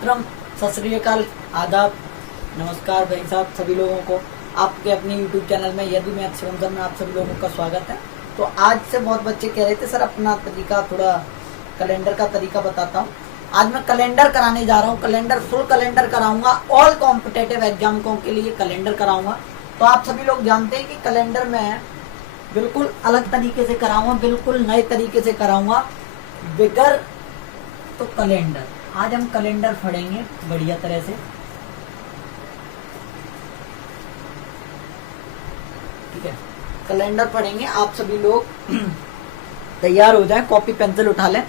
मातरम, सत श्री अकाल, आदाब, नमस्कार भाई साहब सभी लोगों को आपके अपने YouTube चैनल में यदि मैं अक्षरम में आप सभी लोगों का स्वागत है। तो आज से बहुत बच्चे कह रहे थे सर अपना तरीका थोड़ा कैलेंडर का तरीका बताता हूँ। आज मैं कैलेंडर कराने जा रहा हूँ, कैलेंडर फुल कैलेंडर कराऊंगा, ऑल कॉम्पिटेटिव एग्जामों के लिए कैलेंडर कराऊंगा। तो आप सभी लोग जानते हैं कि कैलेंडर में बिल्कुल अलग तरीके से कराऊंगा, बिल्कुल नए तरीके से कराऊंगा बिगर तो कैलेंडर। आज हम कैलेंडर पढ़ेंगे बढ़िया तरह से, ठीक है। कैलेंडर पढ़ेंगे, आप सभी लोग तैयार हो जाएं, कॉपी पेंसिल उठा लें,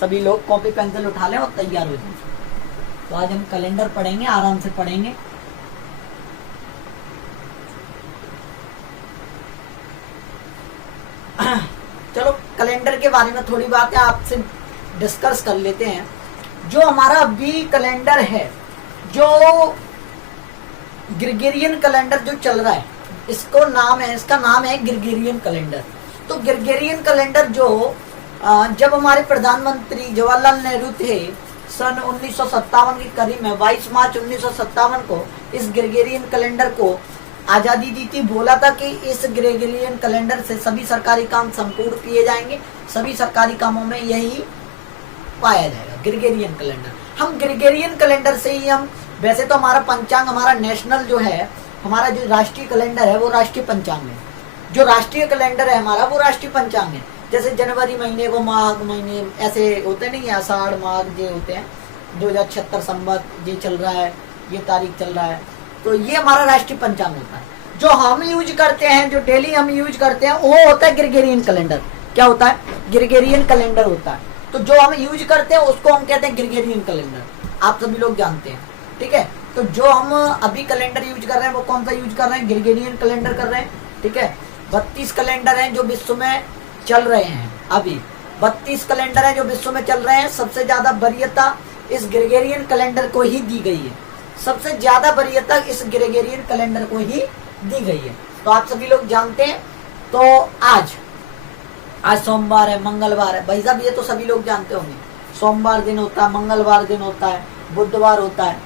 सभी लोग कॉपी पेंसिल उठा लें और तैयार हो जाएं। तो आज हम कैलेंडर पढ़ेंगे, आराम से पढ़ेंगे। चलो कैलेंडर के बारे में थोड़ी बातें आपसे डिस्कस कर लेते हैं। जो हमारा अभी कैलेंडर है, जो ग्रेगोरियन कैलेंडर जो चल रहा है, इसका नाम है ग्रेगोरियन कैलेंडर। तो ग्रेगोरियन कैलेंडर जो जब हमारे प्रधानमंत्री जवाहरलाल नेहरू थे सन 1957 के करीब में 22 मार्च 1957 को इस ग्रेगोरियन कैलेंडर को आजादी दी थी। बोला था कि इस ग्रेगोरियन कैलेंडर से सभी सरकारी काम संपूर्ण किए जाएंगे, सभी सरकारी कामों में यही पाया जाएगा ग्रेगोरियन कैलेंडर। हम ग्रेगोरियन कैलेंडर से ही हम वैसे तो हमारा पंचांग, हमारा नेशनल जो है, हमारा जो राष्ट्रीय कैलेंडर है वो राष्ट्रीय पंचांग है। जो राष्ट्रीय कैलेंडर है हमारा वो राष्ट्रीय पंचांग है। जैसे जनवरी महीने को माघ महीने ऐसे होते नहीं है, आषाढ़ माघ ये होते हैं, 2076 संवत ये चल रहा है, ये तारीख चल रहा है, तो ये हमारा राष्ट्रीय पंचांग होता है। जो हम यूज करते हैं, जो डेली हम यूज करते हैं वो होता है ग्रेगोरियन कैलेंडर। क्या होता है? ग्रेगोरियन कैलेंडर होता है। तो जो हम यूज करते हैं उसको हम कहते हैं ग्रेगोरियन कैलेंडर, आप सभी लोग जानते हैं, ठीक है। तो जो हम अभी कैलेंडर यूज कर रहे हैं वो कौन सा यूज कर रहे हैं? ग्रेगोरियन कैलेंडर कर रहे हैं, ठीक है। 32 कैलेंडर हैं जो विश्व में चल रहे हैं, अभी 32 कैलेंडर हैं जो विश्व में चल रहे हैं। सबसे ज्यादा वरीयता इस ग्रेगोरियन कैलेंडर को ही दी गई है, सबसे ज्यादा वरीयता इस ग्रेगोरियन कैलेंडर को ही दी गई है। तो आप सभी लोग जानते हैं। तो आज सोमवार है, मंगलवार है, भाई साहब ये तो सभी लोग जानते होंगे। सोमवार दिन होता है, मंगलवार दिन होता है, बुधवार होता है,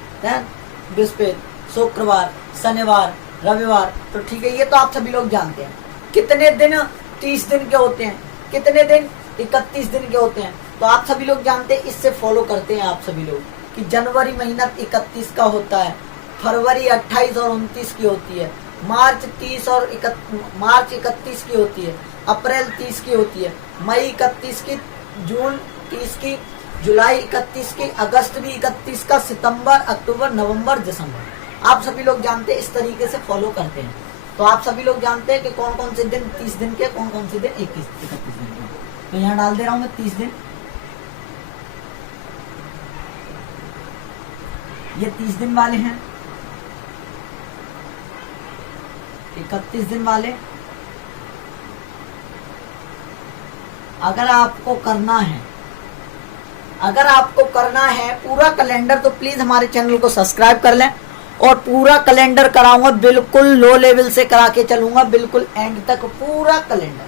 बृहस्पति, शुक्रवार, शनिवार, रविवार। तो ठीक है, ये तो आप सभी लोग जानते हैं। कितने दिन? 30 दिन के होते हैं। कितने दिन? 31 दिन के होते हैं। तो आप सभी लोग जानते हैं, इससे फॉलो करते हैं आप सभी लोग कि जनवरी महीना 31 का होता है, फरवरी 28 और 29 की होती है, मार्च 31 की होती है, अप्रैल 30 की होती है, मई 31 की, जून 30 की, जुलाई 31 की, अगस्त भी 31 का, सितंबर, अक्टूबर, नवंबर, दिसंबर। आप सभी लोग जानते हैं, इस तरीके से फॉलो करते हैं। तो आप सभी लोग जानते हैं कि कौन कौन से दिन 30 दिन के, कौन कौन से दिन 31 दिन के। तो यहाँ डाल दे रहा हूँ मैं 30 दिन। ये 30 दिन वाले हैं, 31 दिन वाले। अगर आपको करना है पूरा कैलेंडर तो प्लीज हमारे चैनल को सब्सक्राइब कर लें। और पूरा कैलेंडर कराऊंगा, बिल्कुल लो लेवल से करा के चलूंगा, बिल्कुल एंड तक पूरा कैलेंडर।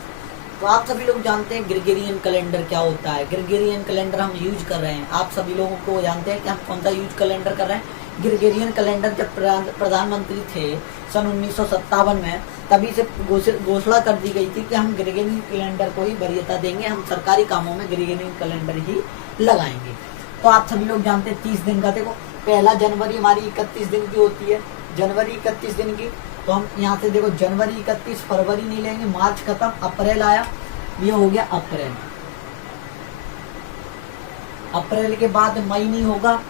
तो आप सभी लोग जानते हैं ग्रेगोरियन कैलेंडर क्या होता है। ग्रेगोरियन कैलेंडर हम यूज कर रहे हैं, आप सभी लोगों को जानते हैं कि हम कौन सा यूज कैलेंडर कर रहे हैं। ग्रेगोरियन कैलेंडर जब प्रधानमंत्री थे सन 1957 में, तभी से घोषणा कर दी गई थी कि हम ग्रेगोरियन कैलेंडर को ही वरीयता देंगे, हम सरकारी कामों में ग्रेगोरियन कैलेंडर ही लगाएंगे। तो आप सभी लोग जानते हैं 30 दिन का। देखो, पहला जनवरी हमारी 31 दिन की होती है, जनवरी 31 दिन की। तो हम यहाँ से देखो जनवरी 31, फरवरी नहीं लेंगे, मार्च खत्म, अप्रैल आया, ये हो गया अप्रैल। अप्रैल के बाद मई नहीं होगा,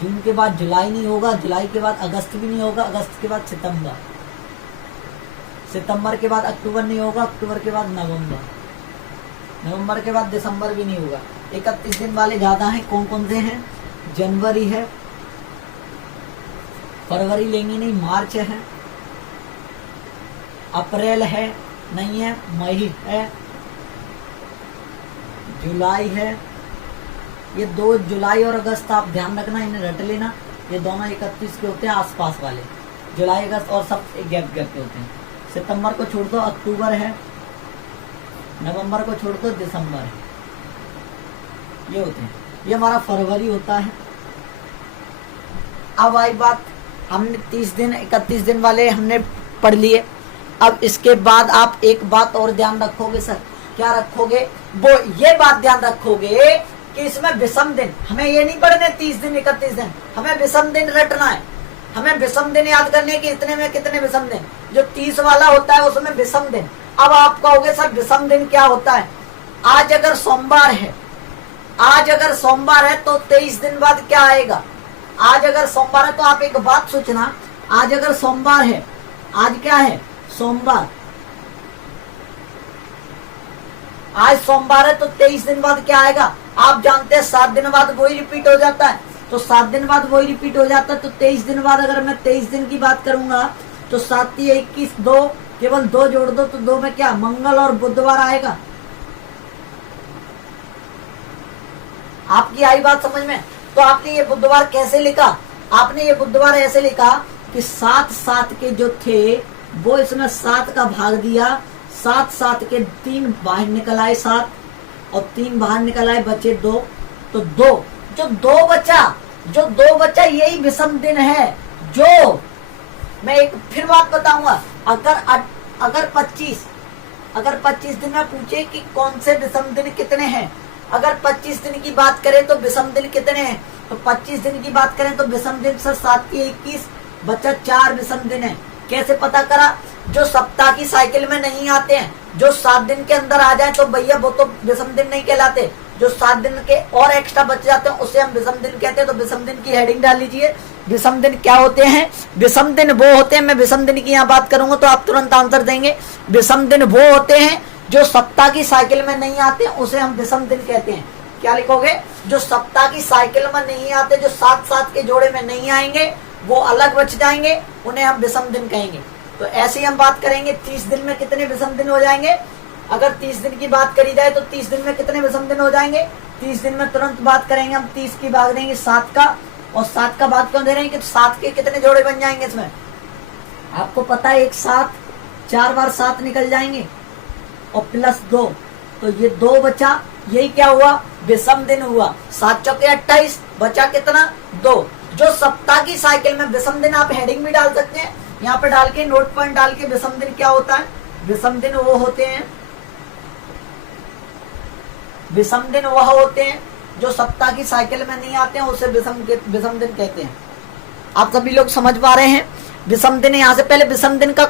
जून के बाद जुलाई नहीं होगा, जुलाई के बाद अगस्त भी नहीं होगा, अगस्त के बाद सितंबर के बाद अक्टूबर नहीं होगा, अक्टूबर के बाद नवंबर के बाद दिसंबर भी नहीं होगा। 31 दिन वाले ज्यादा हैं। कौन कौन से हैं? जनवरी है, फरवरी लेंगे नहीं, मार्च है, अप्रैल है नहीं है, मई है, जुलाई है। ये 2 जुलाई और अगस्त आप ध्यान रखना, इन्हें रट लेना। ये दोनों 31 के होते हैं, आसपास वाले जुलाई अगस्त, और सब एक गैप के होते हैं। सितंबर को छोड़ दो, अक्टूबर है, नवंबर को छोड़ दो, दिसंबर है, ये होते हैं। ये हमारा फरवरी होता है। अब आई बात, हमने 30 दिन 31 दिन वाले हमने पढ़ लिए। अब इसके बाद आप एक बात और ध्यान रखोगे सर, क्या रखोगे? वो ये बात ध्यान रखोगे कि इसमें विषम दिन, हमें ये नहीं पढ़ने 30 दिन 31 दिन, हमें विषम दिन रटना है। हमें विषम दिन याद करने कि इतने में कितने विषम दिन, जो 30 वाला होता है उसमें विषम दिन। अब आप कहोगे सर विषम दिन क्या होता है? आज अगर सोमवार है, आज अगर सोमवार है तो 23 दिन बाद क्या आएगा? आज अगर सोमवार है तो आप एक बात सोचना, आज अगर सोमवार है, आज क्या है? सोमवार। आज सोमवार है तो 23 दिन बाद क्या आएगा? आप जानते हैं 7 दिन बाद वही रिपीट हो जाता है, तो 7 दिन बाद वही रिपीट हो जाता है। तो 23 दिन बाद अगर मैं 23 दिन की बात करूंगा तो 7 × 21 2, केवल 2 जोड़ दो तो 2 में क्या? मंगल और बुधवार आएगा। आपकी आई बात समझ में? तो आपने ये बुधवार कैसे लिखा? आपने ये बुधवार ऐसे लिखा कि 7 के जो थे वो इसमें 7 का भाग दिया, 7 के 3 बाहर निकल आए 7 और 3 बाहर निकल आए, बचे 2। तो 2 जो 2 बचा यही विषम दिन है। जो मैं एक फिर बात बताऊंगा, अगर 25 दिन में पूछे कि कौन से विषम दिन कितने हैं, अगर 25 दिन की बात करें तो विषम दिन कितने हैं, तो 25 दिन की बात करें तो विषम दिन सर 7 × 21 बचा 4 विषम दिन है। कैसे पता करा? जो सप्ताह की साइकिल में नहीं आते हैं, जो 7 दिन के अंदर आ जाए तो भैया वो तो विषम दिन नहीं कहलाते। जो 7 दिन के और एक्स्ट्रा बच जाते हैं उसे हम विषम दिन कहते हैं। तो विषम दिन की हेडिंग डाल लीजिए, विषम दिन क्या होते हैं? विषम दिन वो होते हैं, मैं विषम दिन की यहाँ बात करूंगा तो आप तुरंत आंसर देंगे। विषम दिन वो होते हैं जो सप्ताह की साइकिल में नहीं आते, उसे हम विषम दिन कहते हैं। क्या लिखोगे? जो सप्ताह की साइकिल में नहीं आते, जो 7 के जोड़े में नहीं आएंगे, वो अलग बच जाएंगे, उन्हें हम विषम दिन कहेंगे। तो ऐसे ही हम बात करेंगे 30 दिन में कितने विषम दिन हो जाएंगे। अगर 30 दिन की बात करी जाए तो 30 दिन में कितने विषम दिन हो जाएंगे? 30 दिन में तुरंत बात करेंगे हम, 30 की भाग देंगे 7 का, और 7 का भाग क्यों दे रहे हैं कि 7 के कितने जोड़े बन जाएंगे इसमें? आपको पता है 1 7, 4 बार 7 निकल जाएंगे और प्लस 2, तो ये 2 बचा। यही क्या हुआ? विषम दिन हुआ। 7 चौके 28, बचा कितना? 2। जो सप्ताह की साइकिल में विषम दिन, आप हेडिंग भी डाल सकते हैं यहाँ पे डाल के, नोट पॉइंट डाल के, विषम दिन क्या होता है? विषम दिन वो होते हैं, विषम दिन वह होते हैं जो सप्ताह की साइकिल में नहीं आते हैं, उसे विषम दिन कहते हैं। आप सभी लोग समझ पा रहे हैं? विषम दिन, यहाँ से पहले विषम दिन का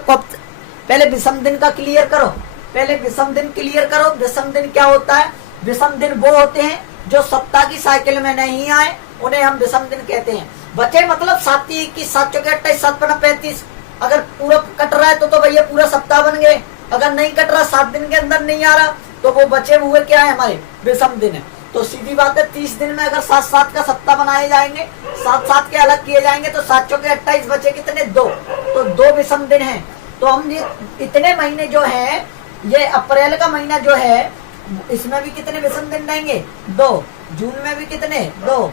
क्लियर करो, पहले विषम दिन क्लियर करो। विषम दिन क्या होता है? विषम दिन वो होते हैं जो सप्ताह की साइकिल में नहीं आए, उन्हें हम विषम दिन कहते हैं। बचे मतलब 7 × 21 7 चौके 28 7 × 5 35। अगर पूरा कट रहा है तो भैया पूरा सप्ताह बन गए। अगर नहीं कट रहा, 7 दिन के अंदर नहीं आ रहा, तो वो बचे हुए क्या है? हमारे विषम दिन है। तो सीधी बात है, 30 दिन में अगर 7 का सप्ताह बनाए जाएंगे, 7 के अलग किए जाएंगे, तो 7 चौके 28 बचे कितने? 2। तो 2 विषम दिन है। तो हम ये इतने महीने जो है, ये अप्रैल का महीना जो है, इसमें भी कितने विषम दिन रहेंगे? 2। जून में भी कितने? 2।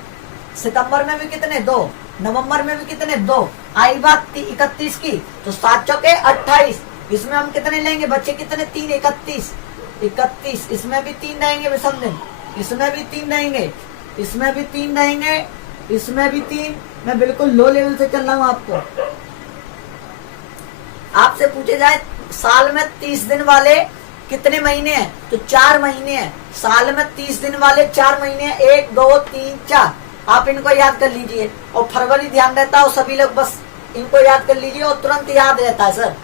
सितंबर में भी कितने? 2। नवंबर में भी कितने? 2। आई बात 31 की, तो 7 चौके 28, इसमें हम कितने लेंगे? बच्चे कितने? 3 31। इसमें भी 3 रहेंगे विषम दिन, इसमें भी 3 रहेंगे, इसमें भी 3 रहेंगे, इसमें भी 3। मैं बिल्कुल लो लेवल से चल रहा हूँ। आपसे पूछे जाए साल में 30 दिन वाले कितने महीने हैं, तो 4 महीने हैं। साल में 30 दिन वाले 4 महीने हैं, 1 2 3 4। आप इनको याद कर लीजिए, और फरवरी ध्यान रहता है, और सभी लोग बस इनको याद कर लीजिए और तुरंत याद रहता है सर,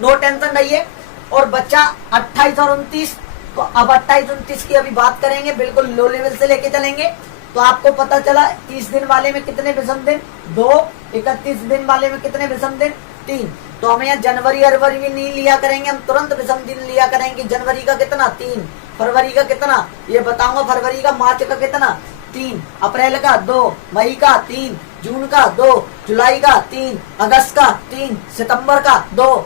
नो टेंशन रहिए। और बच्चा 28 और 29, तो अब 28 29 की अभी बात करेंगे, बिल्कुल लो लेवल से लेके चलेंगे। तो आपको पता चला 30 दिन वाले में कितने विषम दिन? 2। 31 दिन वाले में कितने विषम दिन? 3। तो हम यहाँ जनवरी अरवरी भी नहीं लिया करेंगे, हम तुरंत विषम दिन लिया करेंगे। जनवरी का कितना? 3। फरवरी का कितना ये बताऊंगा, फरवरी का। मार्च का कितना? 3। अप्रैल का 2। मई का 3। जून का 2। जुलाई का 3। अगस्त का 3। सितंबर का 2।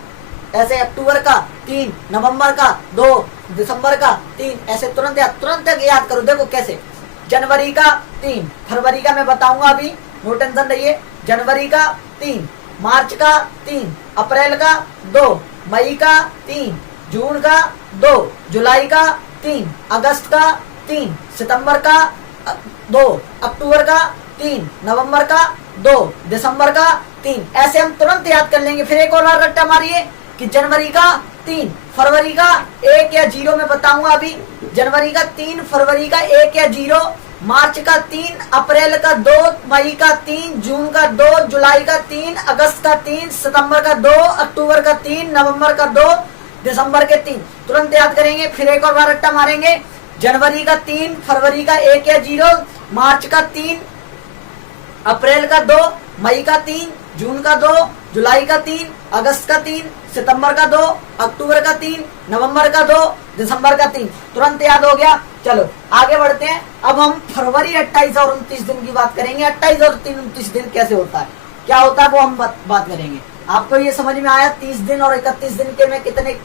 ऐसे अक्टूबर का 3। नवंबर का 2। दिसंबर का 3। ऐसे तुरंत याद करो। देखो कैसे, जनवरी का 3, फरवरी का मैं बताऊंगा अभी, नो टेंशन रहिए। जनवरी का 3, मार्च का 3, अप्रैल का 2, मई का 3, जून का 2, जुलाई का 3, अगस्त का 3, सितंबर का 2, अक्टूबर का 3, नवंबर का 2, दिसंबर का 3। ऐसे हम तुरंत याद कर लेंगे। फिर एक और बार रट्टा मारिए कि जनवरी का 3, फरवरी का 1 या 0 में बताऊंगा अभी। जनवरी का 3, फरवरी का 1 या 0, मार्च का 3, अप्रैल का 2, मई का 3, जून का 2, जुलाई का 3, अगस्त का 3, सितंबर का 2, अक्टूबर का 3, नवंबर का 2, दिसंबर के 3। तुरंत याद करेंगे। फिर एक और बार रट्टा मारेंगे। जनवरी का 3, फरवरी का 1 या 0, मार्च का 3, अप्रैल का 2, मई का 3, जून का 2, जुलाई का 3, अगस्त का 3, सितंबर का 2, अक्टूबर का 3, नवंबर का 2, दिसंबर का 3। तुरंत याद हो गया। चलो आगे बढ़ते हैं। अब हम फरवरी 28 और 29 दिन की बात करेंगे। 28 और 29 दिन कैसे होता है, क्या होता है, वो हम बात करेंगे। आपको ये समझ में आया 30 दिन और 31 दिन के में कितने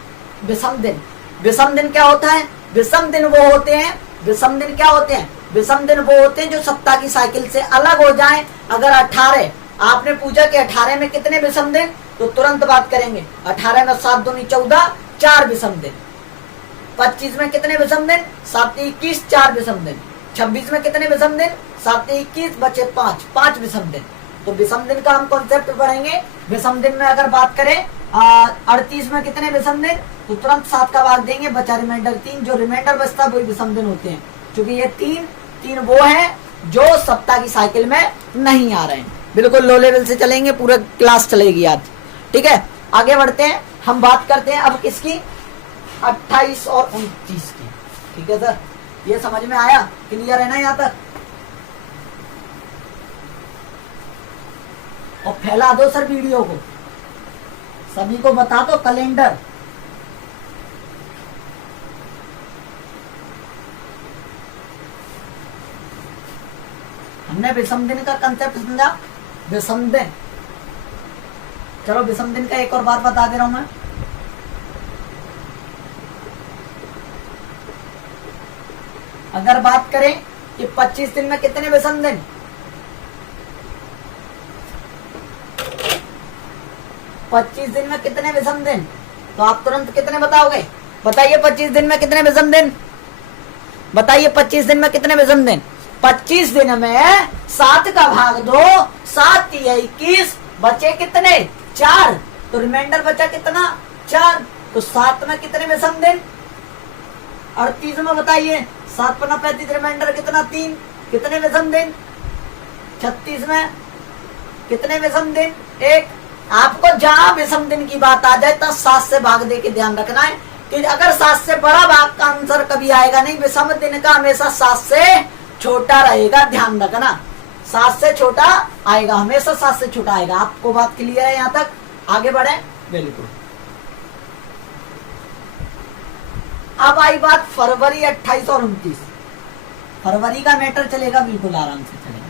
विषम दिन। विषम दिन क्या होता है? विषम दिन वो होते हैं, विषम दिन क्या होते हैं? विषम दिन वो होते हैं जो सप्ताह की साइकिल से अलग हो जाएं। अगर 18 आपने पूछा कि 18 में कितने विषम दिन, तो तुरंत बात करेंगे 18 में 7 दूनी 14, 4 विषम दिन। 25 में कितने विषम दिन? 7 21, 4 विषम दिन। 26 में कितने विषम दिन? 7 21 बचे 5 विषम दिन। तो विषम दिन का हम कॉन्सेप्ट पढ़ेंगे। विषम दिन में अगर बात करें 38 में कितने विषम दिन, तो तुरंत 7 का भाग देंगे, बचा रिमाइंडर 3। जो रिमाइंडर बचता है वही विषम दिन होते हैं, क्योंकि ये तीन वो हैं जो सप्ताह की साइकिल में नहीं आ रहे हैं। बिल्कुल लो लेवल से चलेंगे, पूरा क्लास चलेगी आज। ठीक है, आगे बढ़ते हैं। हम बात करते हैं अब किसकी? 28 और 29 की। ठीक है सर, ये समझ में आया? क्लियर है ना यहाँ तक? और फैला दो सर वीडियो को, सभी को बता दो कैलेंडर। हमने विषम दिन का कंसेप्ट समझा। विषम दिन, चलो विषम दिन का एक और बार बता दे रहा हूं मैं। अगर बात करें कि 25 दिन में कितने विषम दिन, 25 दिन में कितने विषम दिन, तो आप तुरंत कितने बताओगे? बताइए 25 दिन में कितने विषम दिन, बताइए 25 दिन में कितने विषम दिन। 25 दिन में 7 का भाग दो, 7 या 21, बचे कितने? 4। तो रिमाइंडर बचा कितना? 4। तो 7 में कितने विषम दिन? 38 में बताइए 7 पन्ना 35, रिमाइंडर कितना? 3। कितने विषम दिन? 36 में कितने विषम दिन? 1। आपको जहां विषम दिन की बात आ जाए तब 7 से भाग दे के ध्यान रखना है कि अगर 7 से बड़ा भाग का आंसर कभी आएगा नहीं। विषम दिन का हमेशा 7 से छोटा रहेगा, ध्यान रखना। 7 से छोटा आएगा, हमेशा 7 से छोटा आएगा। आपको बात क्लियर है यहाँ तक? आगे बढ़े। बिल्कुल। अब आई बात फरवरी 28 और 29। फरवरी का मैटर चलेगा, बिल्कुल आराम से चलेगा।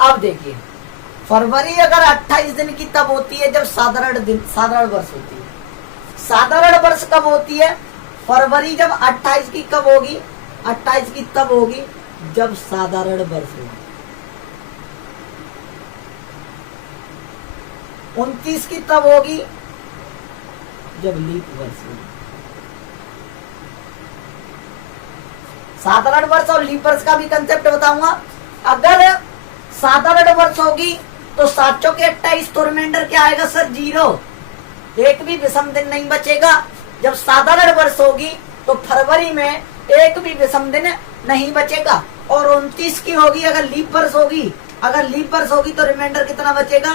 अब देखिए, फरवरी अगर 28 दिन की तब होती है जब साधारण वर्ष होती है। साधारण वर्ष कब होती है? फरवरी जब 28 की कब होगी? 28 की तब होगी जब साधारण वर्ष होगी। 29 की तब होगी जब लीप वर्ष होगी। साधारण वर्ष और लीप वर्ष का भी कंसेप्ट बताऊंगा। अगर साधारण वर्ष होगी तो 7 चौके 28, तो रिमाइंडर क्या आएगा सर? 0। एक भी विषम दिन नहीं बचेगा। जब साधारण वर्ष होगी तो फरवरी में एक भी विषम दिन नहीं बचेगा। और 29 की होगी अगर लीप वर्ष होगी, अगर लीप वर्ष होगी तो रिमाइंडर कितना बचेगा?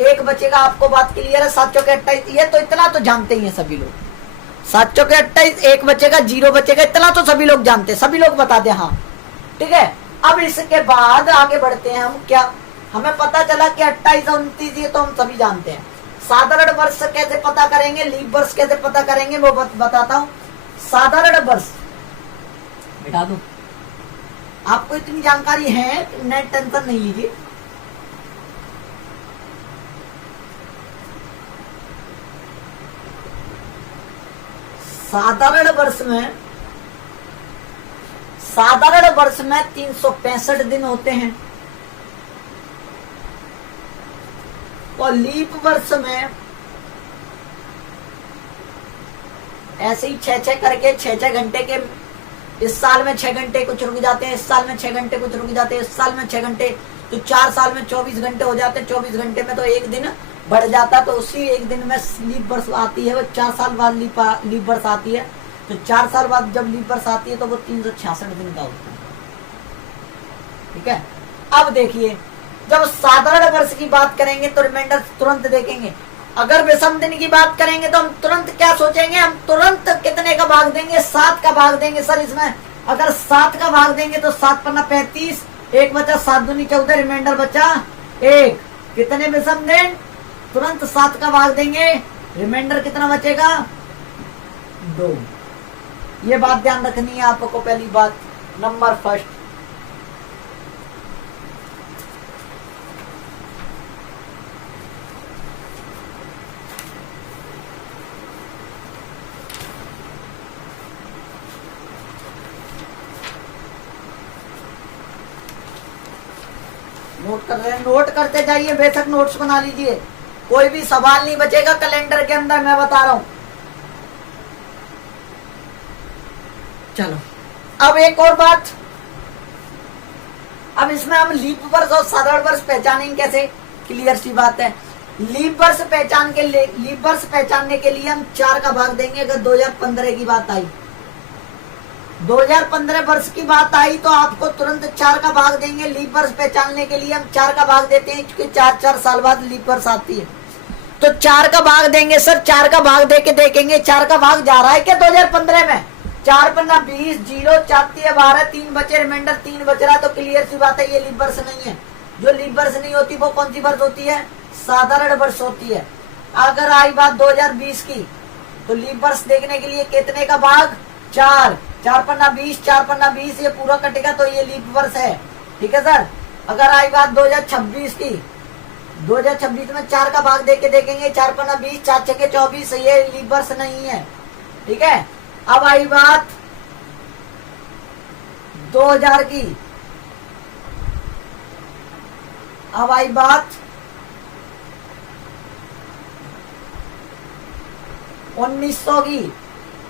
1 बचेगा। आपको बात क्लियर है? 7 चौके 28, ये तो इतना तो जानते ही हैं सभी लोग। 7 चौके 28, 1 बचेगा, 0 बचेगा, इतना तो सभी लोग जानते हैं, सभी लोग बता दे। हाँ ठीक है। अब इसके बाद आगे बढ़ते हैं हम। क्या हमें पता चला कि 28 और 29 ये तो हम सभी जानते हैं। साधारण वर्ष कैसे पता करेंगे, लीप वर्ष कैसे पता करेंगे, वो बताता हूं। साधारण वर्ष बिठा दो, आपको इतनी जानकारी है, नेट टेंशन नहीं लीजिए। साधारण वर्ष में 365 दिन होते हैं। और लीप वर्ष में ऐसे ही 6-6 करके 6-6 घंटे के, इस साल में 6 घंटे कुछ रुक जाते हैं, इस साल में 6 घंटे कुछ रुक जाते हैं, इस साल में 6 घंटे, तो 4 साल में 24 घंटे हो जाते हैं। 24 घंटे में तो एक दिन बढ़ जाता, तो उसी एक दिन में लीप वर्ष आती है, वो 4 साल बाद लीप वर्ष आती है। तो 4 साल बाद जब लीप वर्ष आती है तो वो 366 दिन का होता है। ठीक है, अब देखिए जब साधारण वर्ष की बात करेंगे तो रिमाइंडर तुरंत देखेंगे। अगर विषम दिन की बात करेंगे तो हम तुरंत क्या सोचेंगे, हम तुरंत कितने का भाग देंगे, 7 का भाग देंगे। सर इसमें अगर 7 का भाग देंगे तो 7 पन्ना 35, 1 बचा 7 दूनी 14, रिमाइंडर बचा 1। कितने विषम दिन, तुरंत 7 का भाग देंगे, रिमाइंडर कितना बचेगा 2। ये बात ध्यान रखनी है आपको। पहली बात नंबर फर्स्ट, नोट कर रहे हैं, नोट करते जाइए, बेशक नोट्स बना लीजिए, कोई भी सवाल नहीं बचेगा कैलेंडर के अंदर, मैं बता रहा हूं। चलो अब एक और बात, अब इसमें हम लीप वर्ष और साधारण वर्ष पहचानेंगे कैसे, क्लियर सी बात है। लीप वर्ष पहचानने के लिए हम 4 का भाग देंगे। अगर 2015 की बात आई, 2015 वर्ष की बात आई तो आपको तुरंत 4 का भाग देंगे। लीप वर्ष पहचानने के लिए हम 4 का भाग देते हैं, क्योंकि 4-4 साल बाद लीप वर्ष आती है। तो 4 का भाग देंगे सर, 4 का भाग देके देखेंगे 4 का भाग जा रहा है क्या 2015 में। 4 पन्ना 20, 0 4 12, 3 बचे, रिमाइंडर 3 बच रहा है, तो क्लियर सी बात है ये लीप वर्ष नहीं है। जो लीप वर्ष नहीं होती वो कौन सी वर्ष होती है, साधारण वर्ष होती है। अगर आई बात 2020 की, तो लीप वर्ष देखने के लिए कितने का भाग, 4 पन्ना 20, 4 पन्ना 20, ये पूरा कटेगा तो ये लीप वर्ष है। ठीक है सर। अगर आई बात 2026 की, 2026 में 4 का भाग देके देखेंगे, 4 पन्ना 20, 4 छके 24, ये लीप वर्ष नहीं है। ठीक है। अब आई बात 2000 की, अब आई बात 1900 की,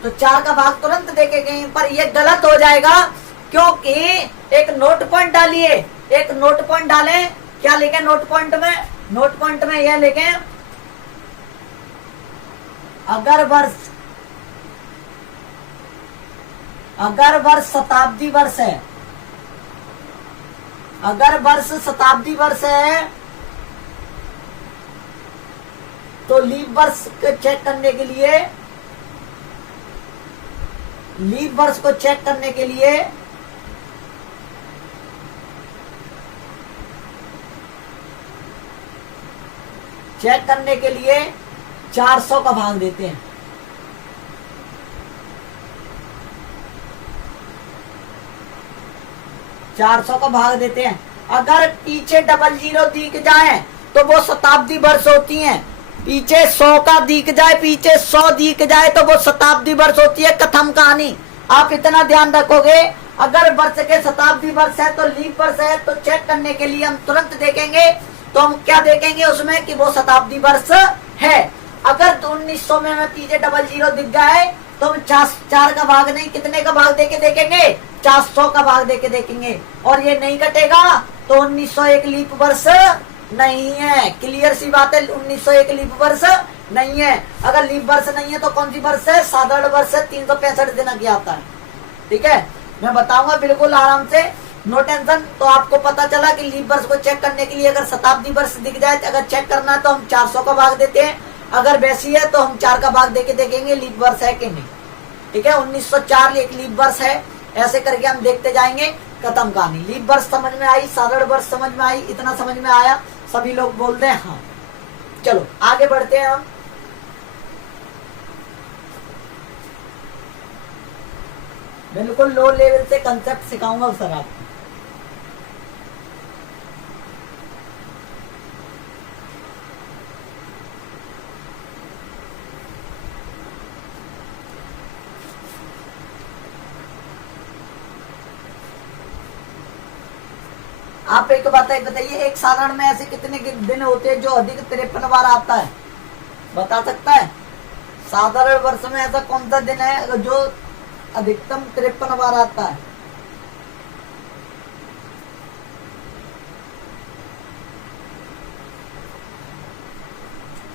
तो 4 का भाग तुरंत देखेंगे, पर ये गलत हो जाएगा, क्योंकि एक नोट पॉइंट डालिए, एक नोट पॉइंट डालें। क्या लिखें नोट पॉइंट में, नोट पॉइंट में यह लिखें, अगर वर्ष शताब्दी वर्ष है, अगर वर्ष शताब्दी वर्ष है, तो लीप वर्ष को चेक करने के लिए, लीप वर्ष को चेक करने के लिए चेक करने के लिए 400 का भाग देते हैं। $400 का भाग देते हैं। अगर पीछे 00 दिख जाए तो वो शताब्दी वर्ष होती हैं। पीछे 100 का दिख जाए, पीछे 100 दिख जाए तो वो शताब्दी वर्ष होती है। कथम कहानी, आप इतना ध्यान रखोगे। अगर वर्ष के शताब्दी वर्ष है तो लीप वर्ष है, तो चेक करने के लिए हम तुरंत देखेंगे, तो हम क्या देखेंगे उसमें कि वो शताब्दी वर्ष है। अगर 1900 में पीछे 00 दिख गए तो हम 4 का भाग नहीं, कितने का भाग देके देखेंगे, 400 का भाग देके देखेंगे, और ये नहीं कटेगा तो 1901 लीप वर्ष नहीं है। क्लियर सी बात है, 1901 लीप वर्ष नहीं है। अगर लीप वर्ष नहीं है तो कौन सी वर्ष है, साधारण वर्ष है, 365 दिन की आता है। ठीक है, मैं बताऊंगा बिल्कुल आराम से, नो टेंशन। तो आपको पता चला कि लीप वर्ष को चेक करने के लिए अगर शताब्दी वर्ष दिख जाए, अगर चेक करना है तो हम 400 का भाग देते हैं। अगर वैसी है तो हम 4 का भाग देके देखेंगे लीप वर्ष है कि नहीं। ठीक है, 1904 एक लीप वर्ष है, ऐसे करके हम देखते जाएंगे। खत्म कहानी। लीप वर्ष समझ में आई, साधारण वर्ष समझ में आई, इतना समझ में आया, सभी लोग बोलते हैं हाँ। चलो आगे बढ़ते हैं हम। बिल्कुल लो लेवल से कंसेप्ट सिखाऊंगा सर आपको। आप एक बात बताइए, एक साधारण में ऐसे कितने दिन होते हैं जो अधिक 53 बार आता है? बता सकता है? साधारण वर्ष में ऐसा कौन सा दिन है जो अधिकतम 53 बार आता है?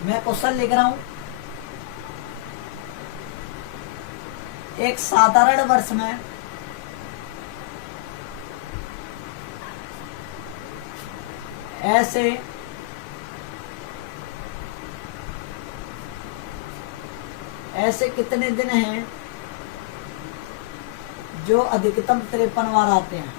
मैं क्वेश्चन लिख रहा हूं। एक साधारण वर्ष में ऐसे कितने दिन हैं जो अधिकतम 53 बार आते हैं?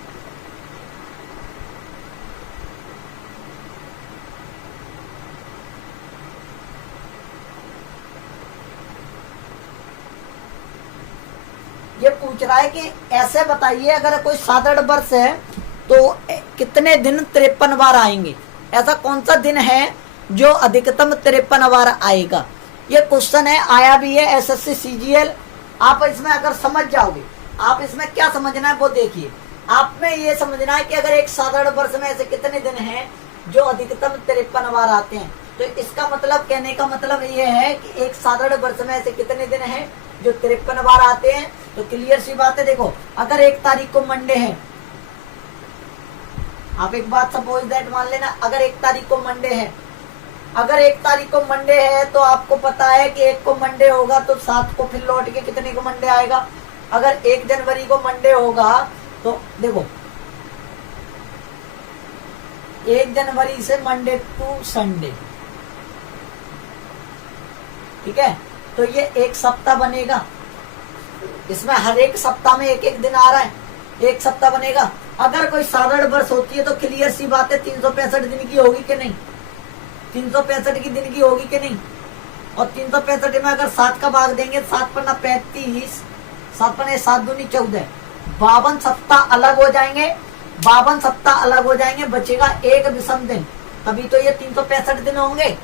ये पूछ रहा है कि ऐसे बताइए, अगर कोई साधारण वर्ष है तो कितने दिन 53 बार आएंगे? ऐसा कौन सा दिन है जो अधिकतम 53 बार आएगा? ये क्वेश्चन है, आया भी है एसएससी सीजीएल। आप इसमें अगर समझ जाओगे, आप इसमें क्या समझना है वो देखिए। आपने ये समझना है कि अगर एक साधारण वर्ष में ऐसे कितने दिन हैं जो अधिकतम 53 बार आते हैं, तो इसका मतलब, कहने का मतलब ये है कि एक साधारण वर्ष में ऐसे कितने दिन हैं जो 53 बार आते हैं। तो क्लियर सी बात है। देखो, अगर 1 तारीख को मंडे है, आप एक बात सपोज दैट मान लेना, अगर 1 तारीख को मंडे है, अगर 1 तारीख को मंडे है तो आपको पता है कि 1 को मंडे होगा तो 7 को फिर लौट के कितने को मंडे आएगा? अगर 1 जनवरी को मंडे होगा तो देखो 1 जनवरी से मंडे टू संडे, ठीक है, तो ये 1 सप्ताह बनेगा। इसमें हर एक सप्ताह में 1-1 दिन आ रहा है, 1 सप्ताह बनेगा। अगर कोई साधारण वर्ष होती है तो क्लियर सी बात है 365 दिन की होगी कि नहीं? 365 की दिन की होगी कि नहीं? और 365 में अगर 7 का भाग देंगे, 7 पन्ना 35, 7 पन्ने 7 दूनी 14, 52 सप्ताह अलग हो जाएंगे, 52 सप्ताह अलग हो जाएंगे, बचेगा 1 विषम दिन। तभी तो ये 365 दिन होंगे।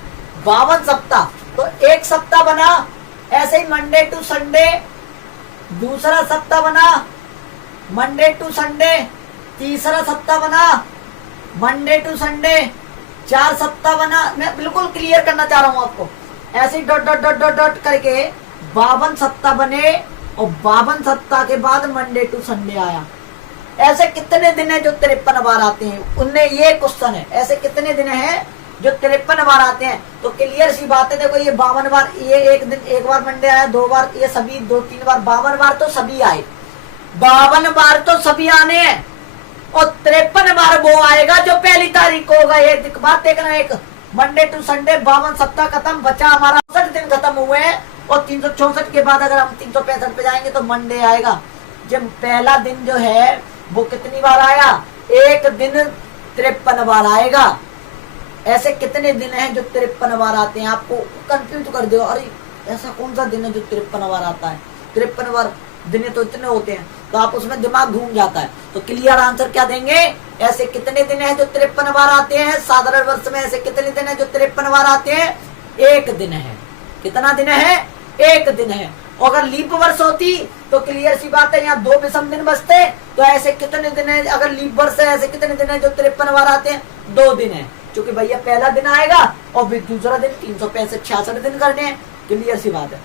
52 सप्ताह, तो 1 सप्ताह बना। ऐसे ही मंडे टू संडे दूसरा सप्ताह बना, मंडे टू संडे तीसरा सप्ताह बना, मंडे टू संडे 4 सप्ताह बना। मैं बिल्कुल क्लियर करना चाह रहा हूं आपको। ऐसे dot dot dot dot dot करके 52 सप्ताह बने और 52 सप्ताह के बाद मंडे टू संडे आया। ऐसे कितने दिन है जो 53 बार आते हैं? उनने ये क्वेश्चन है, ऐसे कितने दिन है जो 53 बार आते हैं? तो क्लियर सी बात है। देखो, ये 52 बार, ये एक दिन, 1 बार मंडे आया, 2 बार, ये सभी 2-3 बार, 52 बार तो सभी आए, 52 बार तो सभी आने हैं। और 53 बार वो आएगा जो पहली तारीख को होगा। ये बात देखना, एक मंडे टू संडे 52 सप्ताह खत्म, बचा हमारा 60 दिन खत्म हुए हैं। और 364 के बाद अगर हम 365 पे जाएंगे तो मंडे आएगा। जब पहला दिन जो है वो कितनी बार आया? 1 दिन 53 बार आएगा। ऐसे कितने दिन हैं जो 53 बार आते हैं? आपको कंफ्यूज कर दो, अरे ऐसा कौन सा दिन है जो 53 बार आता है? 53 बार दिन तो इतने होते हैं, तो आप उसमें दिमाग घूम जाता है। तो क्लियर आंसर क्या देंगे? ऐसे कितने दिन हैं जो 53 बार आते हैं? साधारण वर्ष में ऐसे कितने दिन हैं जो 53 बार आते हैं? 1 दिन है। कितना दिन है? 1 दिन है। और अगर लीप वर्ष होती तो क्लियर सी बात है, यहाँ 2 विषम दिन बचते। तो ऐसे कितने दिन है? अगर लीप वर्ष है, ऐसे कितने दिन है जो 53 बार आते हैं? 2 दिन है। क्योंकि भैया पहला दिन आएगा और फिर दूसरा दिन, 365-66 दिन करने हैं। क्लियर सी बात है।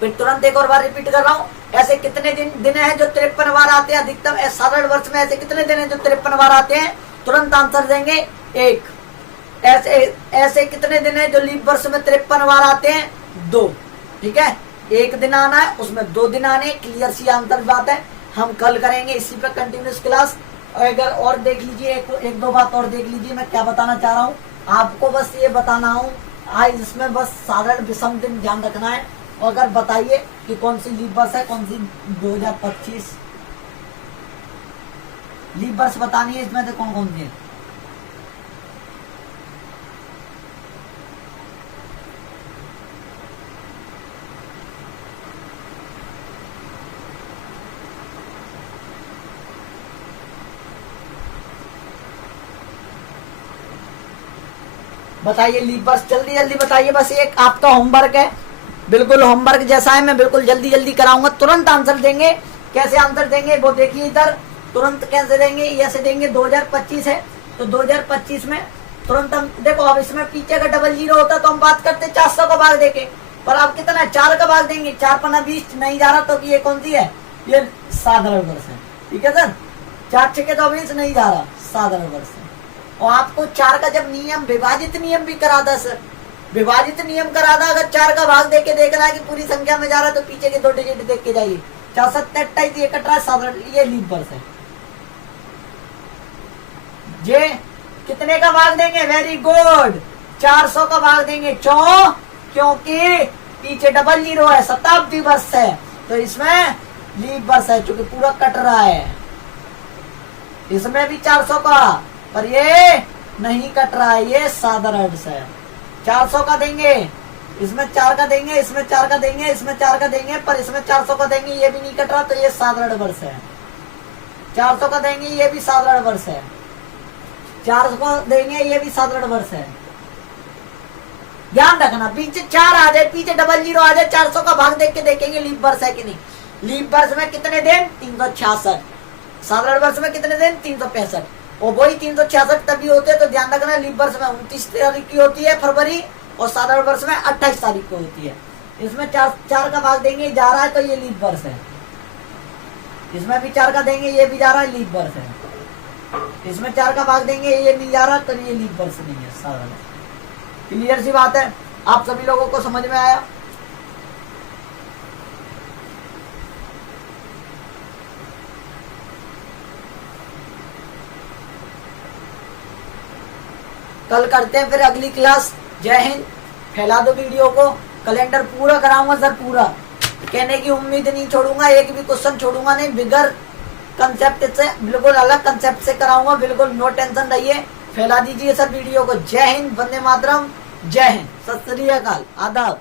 फिर तुरंत एक और बार रिपीट कर रहा हूँ, ऐसे कितने दिन है जो 53 बार आते हैं अधिकतम? साधारण वर्ष में ऐसे कितने दिन है जो 53 बार आते हैं? तुरंत आंसर देंगे 1। ऐसे कितने दिन है जो लीप वर्ष में 53 बार आते हैं? 2। ठीक है, 1 दिन आना है, उसमें 2 दिन आने। क्लियर सी आंसर बात है। हम कल करेंगे इसी पे कंटिन्यूस क्लास। अगर और देख लीजिए, एक दो बात और देख लीजिए। मैं क्या बताना चाह रहा हूँ आपको, बस ये बताना हूँ आज, इसमें बस साधारण विषम दिन ध्यान रखना है। और अगर बताइए कि कौन सी लीप वर्ष है, कौन सी 2025 लीप वर्ष बतानी है, इसमें से कौन कौन सी है? बताइए लीप वर्ष, जल्दी जल्दी बताइए। बस एक आपका होमवर्क है, बिल्कुल होमवर्क जैसा है। मैं बिल्कुल जल्दी जल्दी कराऊंगा, तुरंत आंसर देंगे। कैसे आंसर देंगे वो देखिए इधर। तुरंत कैसे देंगे, ऐसे देंगे 2025 है तो 2025 में तुरंत हम देखो, अब इसमें पीछे का डबल जीरो होता तो हम बात करते 400 का भाग देके, पर अब कितना है 4 का भाग देंगे, 4 पन्ना 20 नहीं जा रहा तो ये कौन सी है, ये साधारण वर्ष है। ठीक है सर, 4 छके 24 नहीं जा रहा, साधारण वर्ष है। और आपको 4 का जब नियम विभाजित नियम भी करा था सर, विभाजित नियम करा था, अगर 4 का भाग देके देखना है कि पूरी संख्या में जा रहा है तो पीछे के 2 डिजिट देख के जाइए, 4 7 28 ये कट रहा है, साधारण ये लीप वर्ष है। जे कितने का भाग देंगे, वेरी गुड, 400 का भाग देंगे, क्यों, क्योंकि पीछे डबल जीरो है, शताब्दी वर्ष है तो इसमें लीप वर्ष है, क्योंकि पूरा कट रहा है। इसमें भी 400 का, पर ये नहीं कट रहा है, ये साधारण है। 400 का देंगे, इसमें 4 का देंगे, इसमें 4 का देंगे, इसमें 4 का देंगे, पर इसमें 400 का देंगे, ये भी नहीं कट रहा तो ये साधारण वर्ष है। 400 का देंगे, ये भी साधारण वर्ष है। 400 को देंगे, ये भी साधारण वर्ष है। ध्यान रखना, पीछे 4 आ जाए, पीछे डबल जीरो आ जाए, 400 का भाग देख के देखेंगे लीप वर्ष है कि नहीं। लीप वर्ष में कितने दिन, 366, साधारण वर्ष में कितने दिन, 365, और वही 366 तभी होते हैं, तो ध्यान रखना लीप वर्ष में 29 तारीख की होती है फरवरी, और साधारण वर्ष में 28 तारीख को होती है। इसमें 4 का भाग देंगे, जा रहा है तो ये लीप वर्ष है। इसमें भी 4 का देंगे, ये भी जा रहा है, लीप वर्ष है। इसमें 4 का भाग देंगे, ये नहीं जा रहा तो ये लीप वर्ष नहीं है, साधारण। क्लियर सी बात है, आप सभी लोगों को समझ में आया। कल करते हैं फिर अगली क्लास। जय हिंद। फैला दो वीडियो को, कैलेंडर पूरा कराऊंगा सर, पूरा, कहने की उम्मीद नहीं छोड़ूंगा, एक भी क्वेश्चन छोड़ूंगा नहीं, बिगर कंसेप्ट से, बिल्कुल अलग कंसेप्ट से कराऊंगा, बिल्कुल नो टेंशन रहिए। फैला दीजिए सर वीडियो को। जय हिंद, वंदे मातरम, जय हिंद, सत श्री अकाल, आदाब।